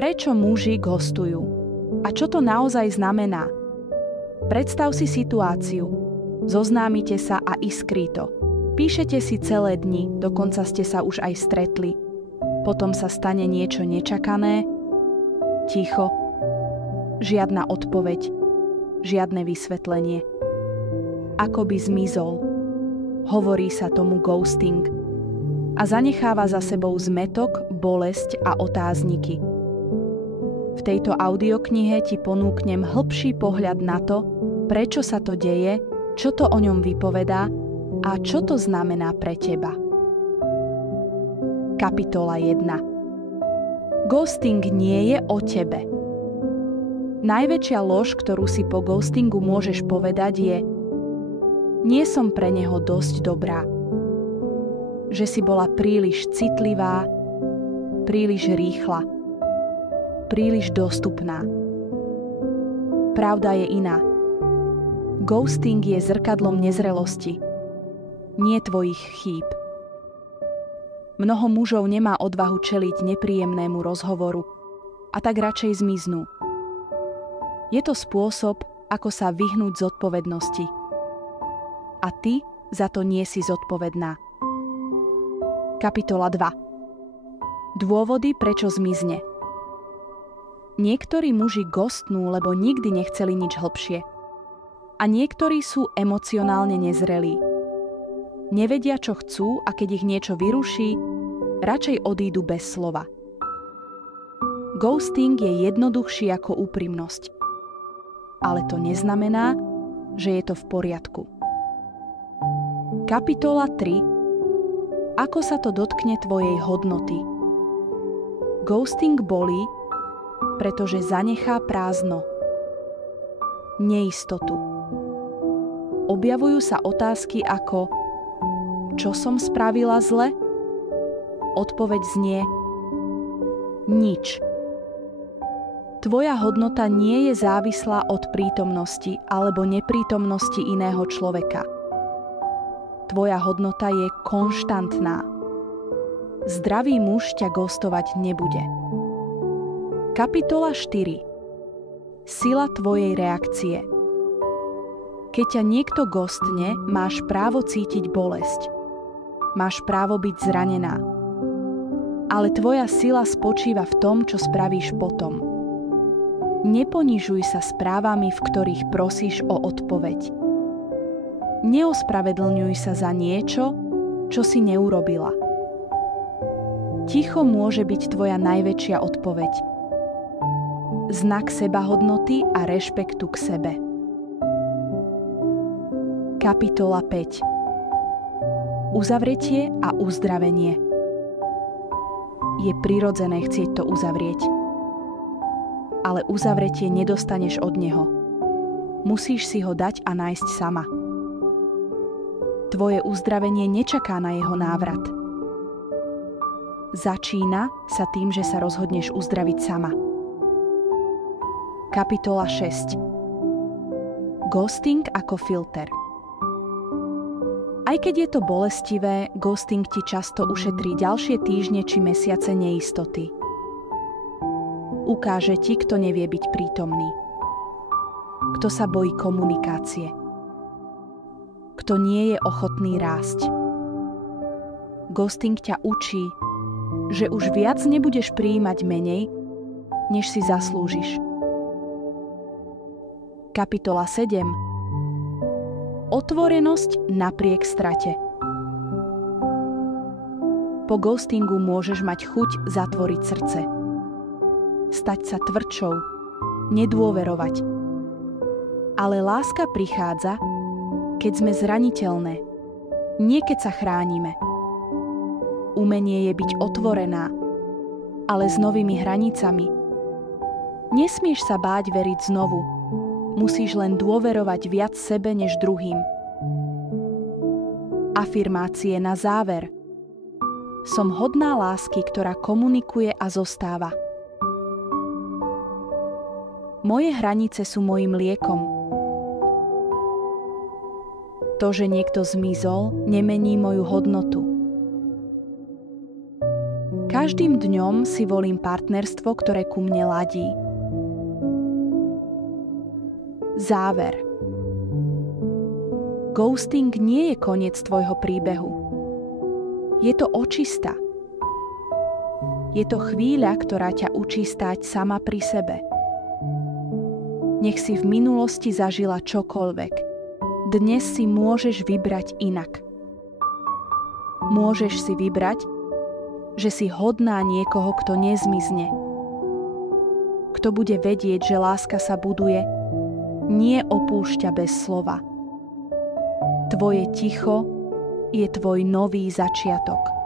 Prečo muži ghostujú? A čo to naozaj znamená? Predstav si situáciu. Zoznámite sa a iskrí to. Píšete si celé dni, dokonca ste sa už aj stretli. Potom sa stane niečo nečakané. Ticho. Žiadna odpoveď. Žiadne vysvetlenie. Ako by zmizol. Hovorí sa tomu ghosting. A zanecháva za sebou zmätok, bolesť a otázniky. V tejto audioknihe ti ponúknem hĺbší pohľad na to, prečo sa to deje, čo to o ňom vypovedá a čo to znamená pre teba. Kapitola 1. Ghosting nie je o tebe. Najväčšia lož, ktorú si po ghostingu môžeš povedať je: nie som pre neho dosť dobrá. Že si bola príliš citlivá, príliš rýchla, príliš dostupná. Pravda je iná. Ghosting je zrkadlom nezrelosti, nie tvojich chýb. Mnoho mužov nemá odvahu čeliť nepríjemnému rozhovoru a tak radšej zmiznú. Je to spôsob, ako sa vyhnúť zodpovednosti. A ty za to nie si zodpovedná. Kapitola 2. Dôvody, prečo zmizne. Niektorí muži ghostnú, lebo nikdy nechceli nič hlbšie. A niektorí sú emocionálne nezrelí. Nevedia, čo chcú, a keď ich niečo vyruší, radšej odídu bez slova. Ghosting je jednoduchší ako úprimnosť. Ale to neznamená, že je to v poriadku. Kapitola 3. Ako sa to dotkne tvojej hodnoty? Ghosting bolí, pretože zanechá prázdno, neistotu. Objavujú sa otázky ako: čo som spravila zle? Odpoveď znie: nič. Tvoja hodnota nie je závislá od prítomnosti alebo neprítomnosti iného človeka. Tvoja hodnota je konštantná. Zdravý muž ťa ghostovať nebude. Kapitola 4. Sila tvojej reakcie. Keď ťa niekto ghostne, máš právo cítiť bolesť. Máš právo byť zranená. Ale tvoja sila spočíva v tom, čo spravíš potom. Neponižuj sa správami, v ktorých prosíš o odpoveď. Neospravedlňuj sa za niečo, čo si neurobila. Ticho môže byť tvoja najväčšia odpoveď. Znak sebahodnoty a rešpektu k sebe. Kapitola 5. Uzavretie a uzdravenie. Je prirodzené chcieť to uzavrieť. Ale uzavretie nedostaneš od neho. Musíš si ho dať a nájsť sama. Tvoje uzdravenie nečaká na jeho návrat. Začína sa tým, že sa rozhodneš uzdraviť sama. Kapitola 6. Ghosting ako filter. Aj keď je to bolestivé, ghosting ti často ušetrí ďalšie týždne či mesiace neistoty. Ukáže ti, kto nevie byť prítomný. Kto sa bojí komunikácie. Kto nie je ochotný rásť. Ghosting ťa učí, že už viac nebudeš prijímať menej, než si zaslúžiš. Kapitola 7. Otvorenosť napriek strate. Po ghostingu môžeš mať chuť zatvoriť srdce. Stať sa tvrdšou, nedôverovať. Ale láska prichádza, keď sme zraniteľné, nie keď sa chránime. Umenie je byť otvorená, ale s novými hranicami. Nesmieš sa báť veriť znovu. Musíš len dôverovať viac sebe než druhým. Afirmácie na záver. Som hodná lásky, ktorá komunikuje a zostáva. Moje hranice sú mojím liekom. To, že niekto zmizol, nemení moju hodnotu. Každým dňom si volím partnerstvo, ktoré ku mne ladí. Záver. Ghosting nie je koniec tvojho príbehu. Je to očista. Je to chvíľa, ktorá ťa učí stáť sama pri sebe. Nech si v minulosti zažila čokoľvek. Dnes si môžeš vybrať inak. Môžeš si vybrať, že si hodná niekoho, kto nezmizne. Kto bude vedieť, že láska sa buduje, nie opúšťa bez slova. Tvoje ticho je tvoj nový začiatok.